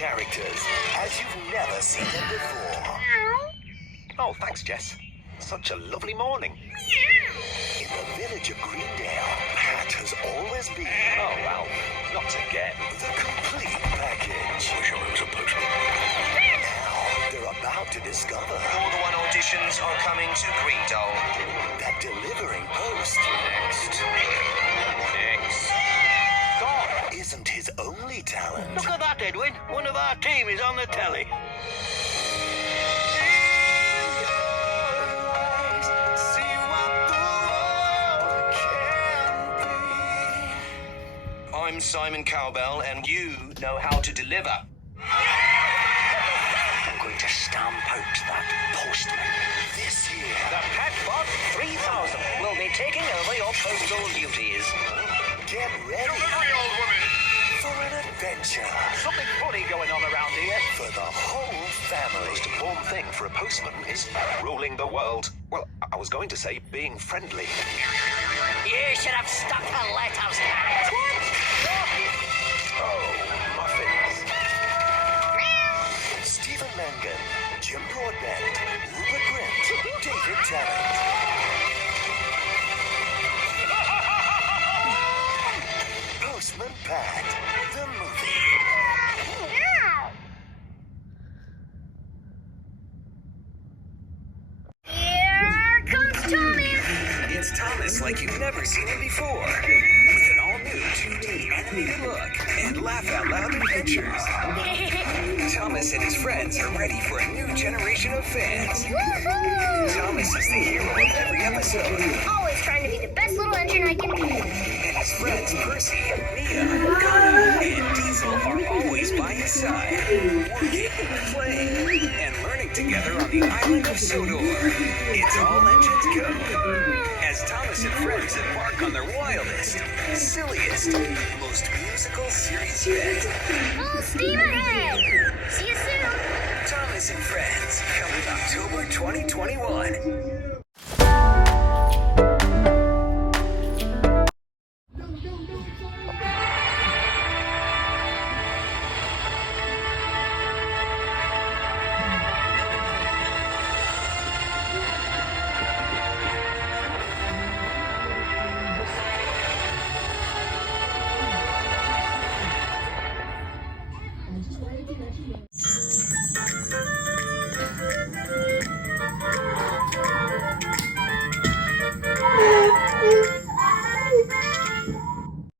characters as you've never seen them before. Oh, thanks, Jess. Such a lovely morning. In the village of Greendale, Pat has always been Oh, well, not again. the complete package. Wish I was a postman. Now they're about to discover All the one auditions are coming to Greendale. that delivering post Next. God, isn't his only talent. Look at that, Edwin. One of our team is on the telly. I'm Simon Cowbell, and you know how to deliver. I'm going to stamp out that postman. This year, The Petbot 3000 will be taking over your postal duties. get ready old woman. for an adventure something funny going on around here. for the whole The family. most important thing for a postman is ruling the world. Well, I was going to say being friendly. You should have stuck to letters, Pat. Oh, muffins. Stephen Mangan, Jim Broadbent, Rupert Grint, David Tennant. Postman Pat, the movie. Here comes Tommy! It's Thomas like you've never seen him before. With an all-new 2D animated look and laugh-out-loud adventures. Thomas and his friends are ready for a new generation of fans. Thomas is the hero of every episode. Always trying to be the best little engine I can be. And his friends Percy, Mia, Gunny, and Diesel are always by his side. Working, playing, and learning together on the island of Sodor. It's all engines go. As Thomas and friends embark on their wildest, silliest, most musical series yet. Full steam ahead! See you soon! Thomas and Friends, coming October 2021.